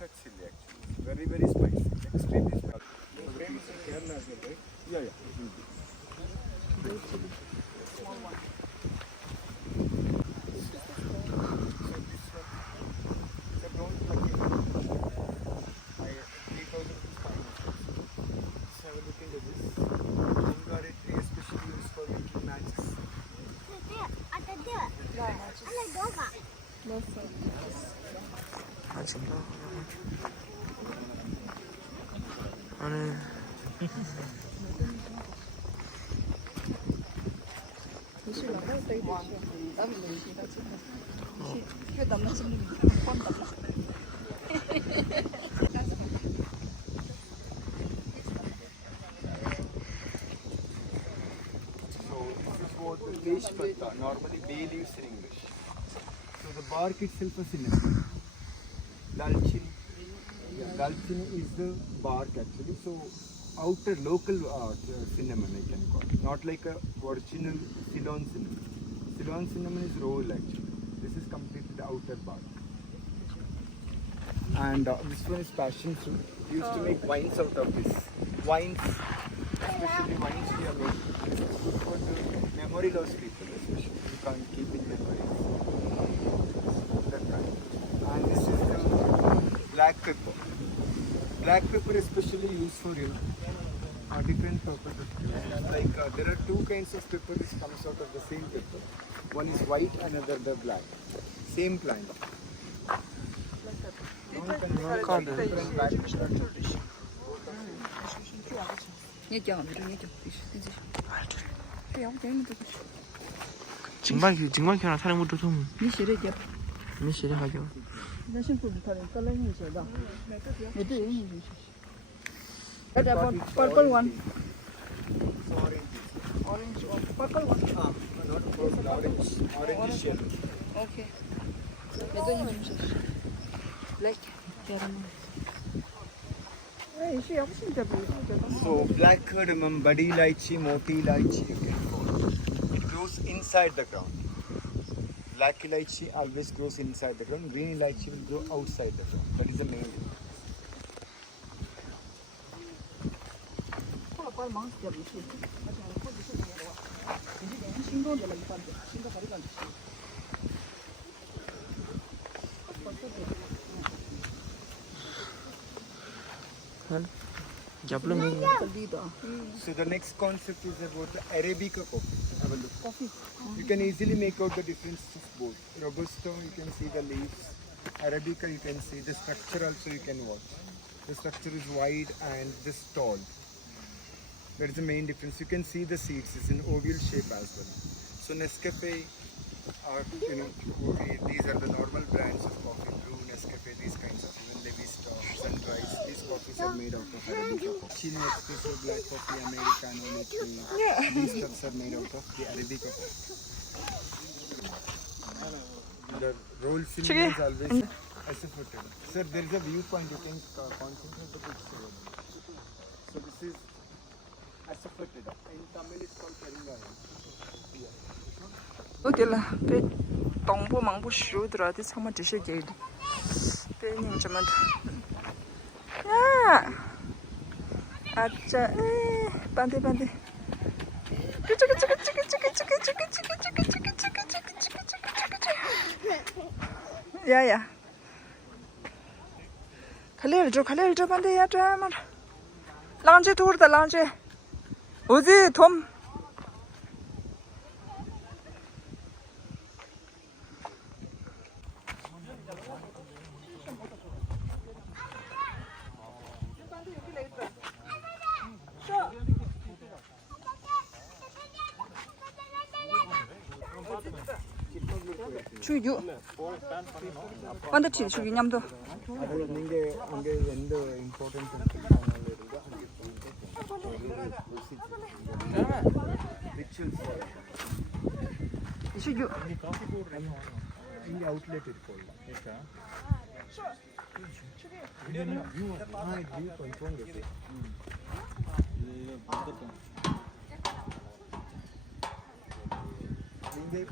cut chili actually. Very very spicy. Extremely spicy. The famous in Kerala as well, right? Yeah, yeah. It will be. Small one. So this one. So don't plug it. I 3,000 is fine. Just have a look into this. Angare tree especially used for making matches. 안에 So this is what the Tejpatta, normally bay leaves in English. So the bark itself is cinnamon. Dalchini, yeah, dalchini is the bark actually. So outer local cinnamon I can call it, not like a original Ceylon cinnamon. Ceylon cinnamon is roll actually. This is completely the outer bark. And this one is passion fruit. We used to make wines out of this. Wines, especially wines we are making. This is good for the memory loss people, especially you can't keep in memories. That kind. And this is the black pepper. Black pepper especially used for different purposes. Like there are two kinds of pepper which comes out of the same pepper. One is white, another the black. Same plant. 징박이 하나 사는 것도 좀 미시래 가죠. Purple one. Orange. Purple one. Not purple, orange. Orange yellow. Okay. Black. So black cardamom, badi lychee, moti lychee, you can call it. It grows inside the ground. Black lychee always grows inside the ground. Green lychee will grow outside the ground. That is the main difference. So the next concept is about the Arabica coffee. Have a look. Coffee. You can easily make out the differences of both. Robusto, you can see the leaves. Arabica, you can see the structure also you can watch. The structure is wide and this tall. That is the main difference. You can see the seeds. It's in oval shape as well. So Nescafe are, these are the normal brands of coffee. Brew, Nescafe, these kinds of, even Levista, Sunrise. These coffees are made out of Arabica. Chino Espresso, black coffee, Americano, Latte. These stuffs are made out of the Arabica coffee. The roll filling is always asafoetida. Sir, there is a viewpoint. You can concentrate the picture. So this is asafoetida. In Tamil it's called Karingayam. 어디라 배 동부 망부 쉬우더라 디 참아 드시게 배님 좀만 야 아짜 반대 야야 칼레를 줘 반대 야 좀 랑제 도르다 랑제 어디 돔 주유 완전 주유 냠도 ನಿಮಗೆ ಹಂಗೆ ಎಂದು important 주유 ಹಿಂಗೆ outlet ಇಟ್ಕೊಳ್ಳಿ ಹಿಂಗೆ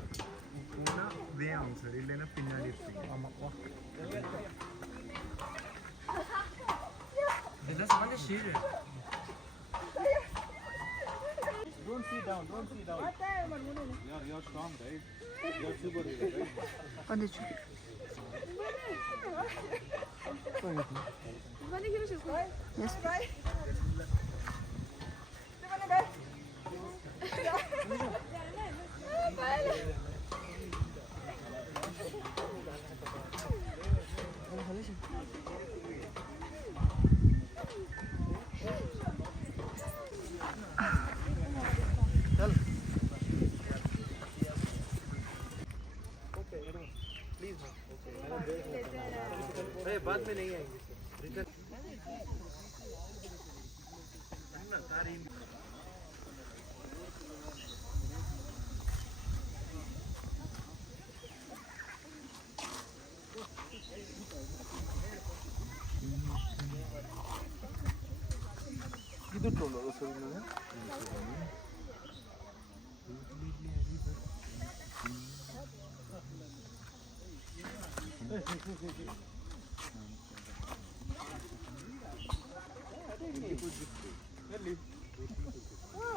வேணும் sir இல்லைன்னா பின்னாடி இருப்பீங்க ஆமாம் இதெல்லாம் Samantha ஷீரு Don't sit down. You're strong, right? You're super hero, right? வந்துச்சு Yes. बाद में नहीं आएंगे सर 이도록 소리는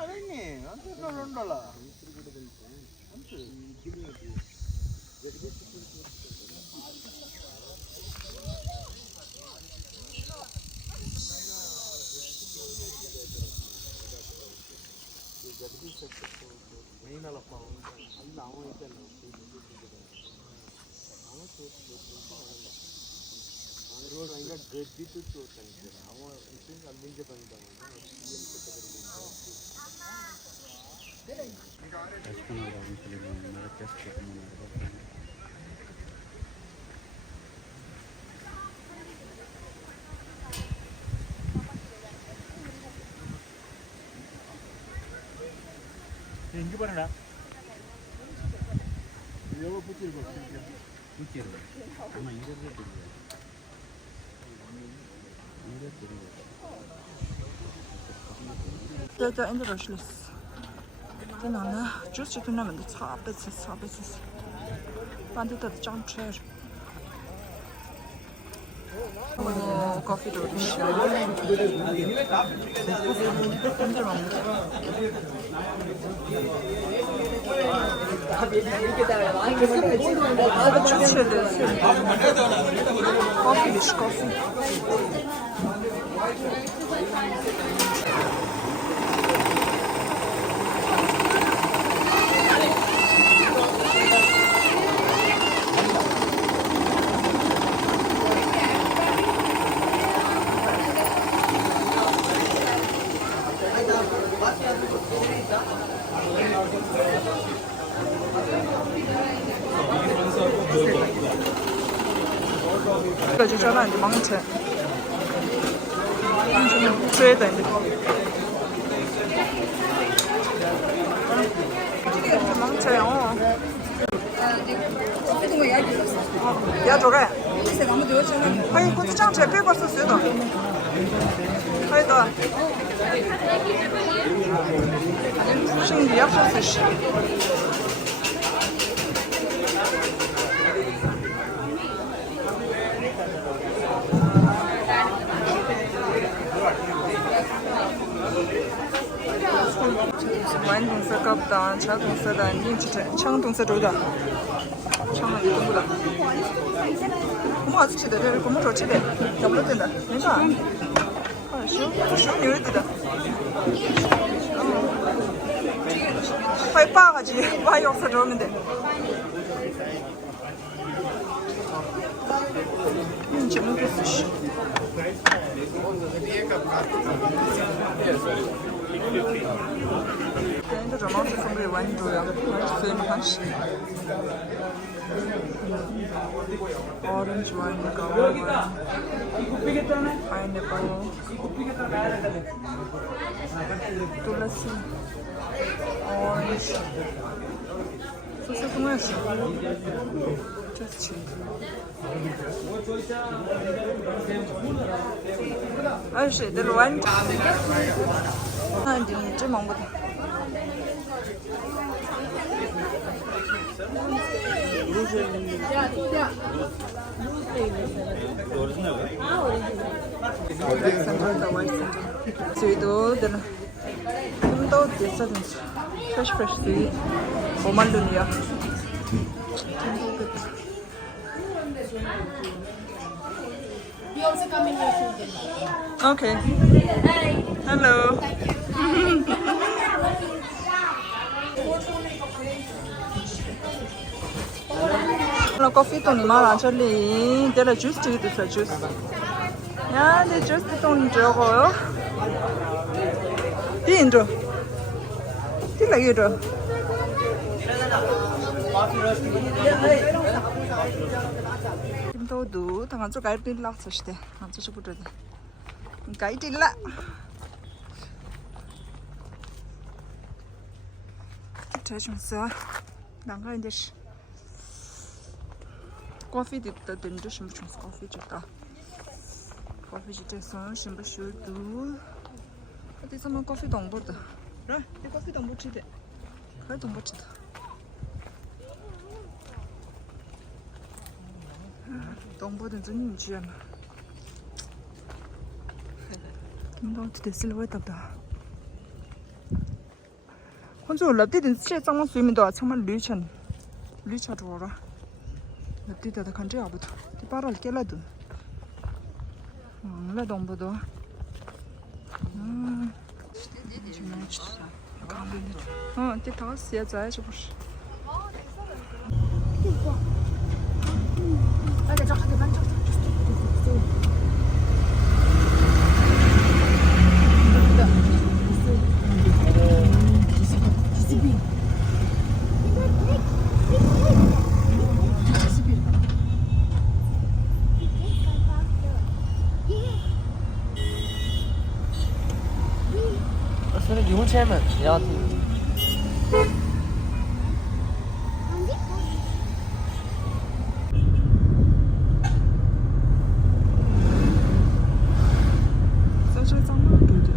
아니, 안돼 놀란다. எங்க போறடா எவ்வளோ பூச்சி இருக்கும் ஆமா இங்க இருக்கு Der Ende der Schluss. Den anderen, just to nehmen die Zahnbitze. Wann du das Jumpchair? Oh, Kaffee dort nicht. Kaffee.这个就叫烂的盲城，追的。盲城哦。要做个？可以，锅子酱吃，别个是水的。可以的。兄弟，要不是吃。蓝红色搞不到，青红色的你去吃，青红色走的，青红色不的。我们啥子吃的？这是我们说吃的，要不真的，没啥。手牛的。快8个鸡，我还要吃这么的。这么不是吃。这种猫是送给豌豆呀，所以没关系。Orange wine, guava wine, pineapple, tulsi, orange. Co se tomu jest? Cześć. Ale się, to wine. No, nie mam go. 水多的呢，我们都得啥东西？fresh 水，我们轮呀。Okay. Hello. Là coffee tụi mình mang lại cho đi, đây là juice chứ, đây là juice. Nhá, đây juice thì tụi mình chơi rồi. Đi in rồi. Đi lại gì rồi? Chúng tôi đủ, thằng anh cho cái tin lắc rồi đấy, anh cho bút rồi. Cái tin lạ. Cái chúng ta đang cái gì? Coffee thì tự tin cho chúng chúng coffee cho ta. Coffee chỉ để xong chúng ta sửa đủ. Thì sao mà coffee đồng bột đó? Rồi, cái coffee đồng bột chỉ đấy. Cái đồng bột chỉ đó. đồng bột thì rất nhiều chuyện. Chúng ta thì sẽ lấy tập đó. Con chú lập tức đến sẽ trong một suy mình đó trong một lưới chân rồi đó. lập tức đã khăn chơi 아부터. thì 바로 깨라도. là đồng bột đó.这套现在是不是？用钱嘛，要听。在这长那对的。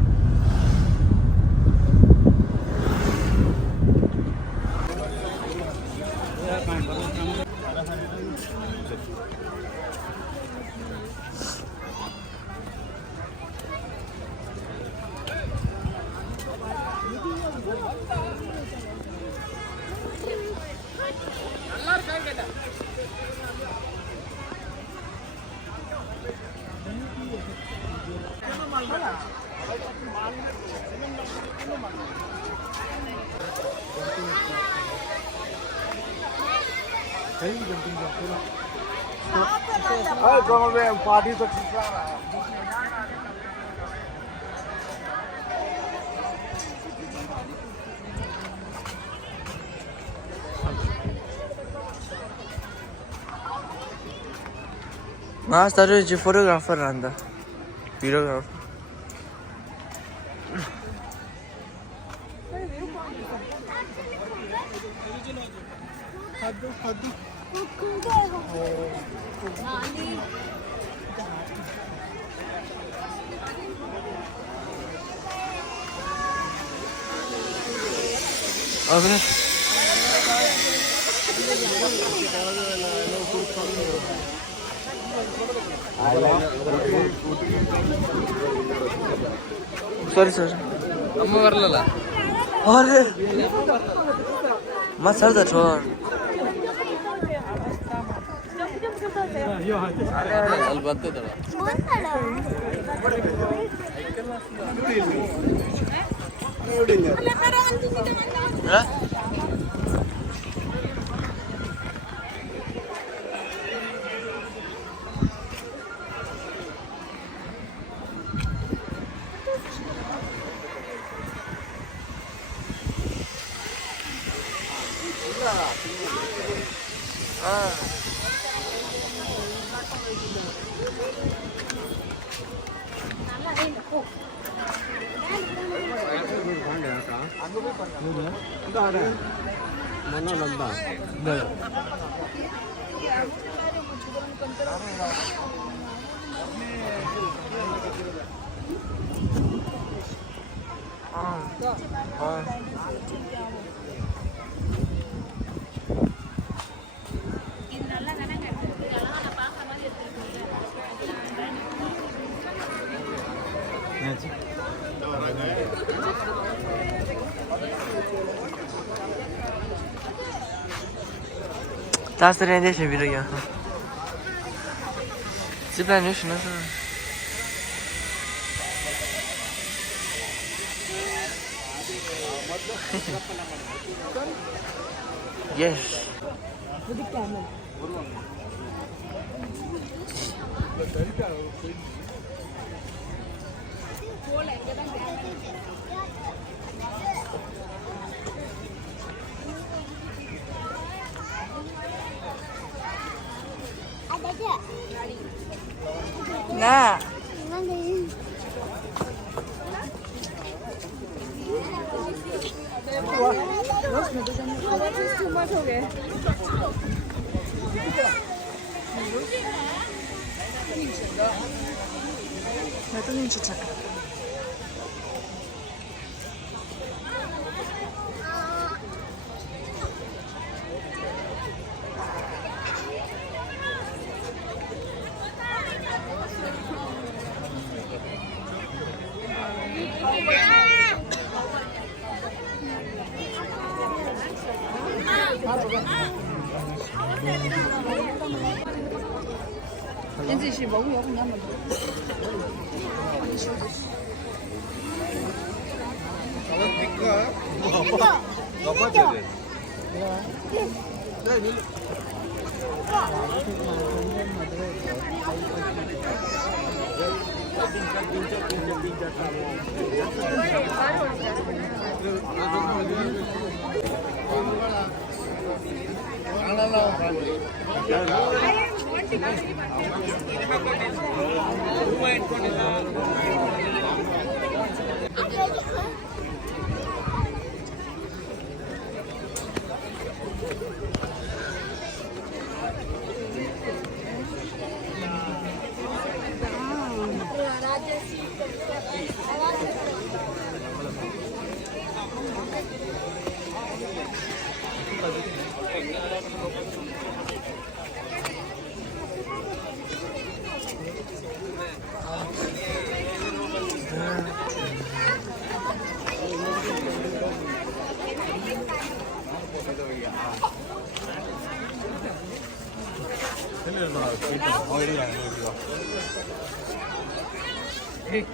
party तो हाँ sir जी photographer रहा videographer अबे sorry sir अम्म बरला अरे मत sir the छोड़ अलबत्ते दड़ा 10 rendește video. Ce plane și nu să. Yes.那。 Это не читаю. Hey,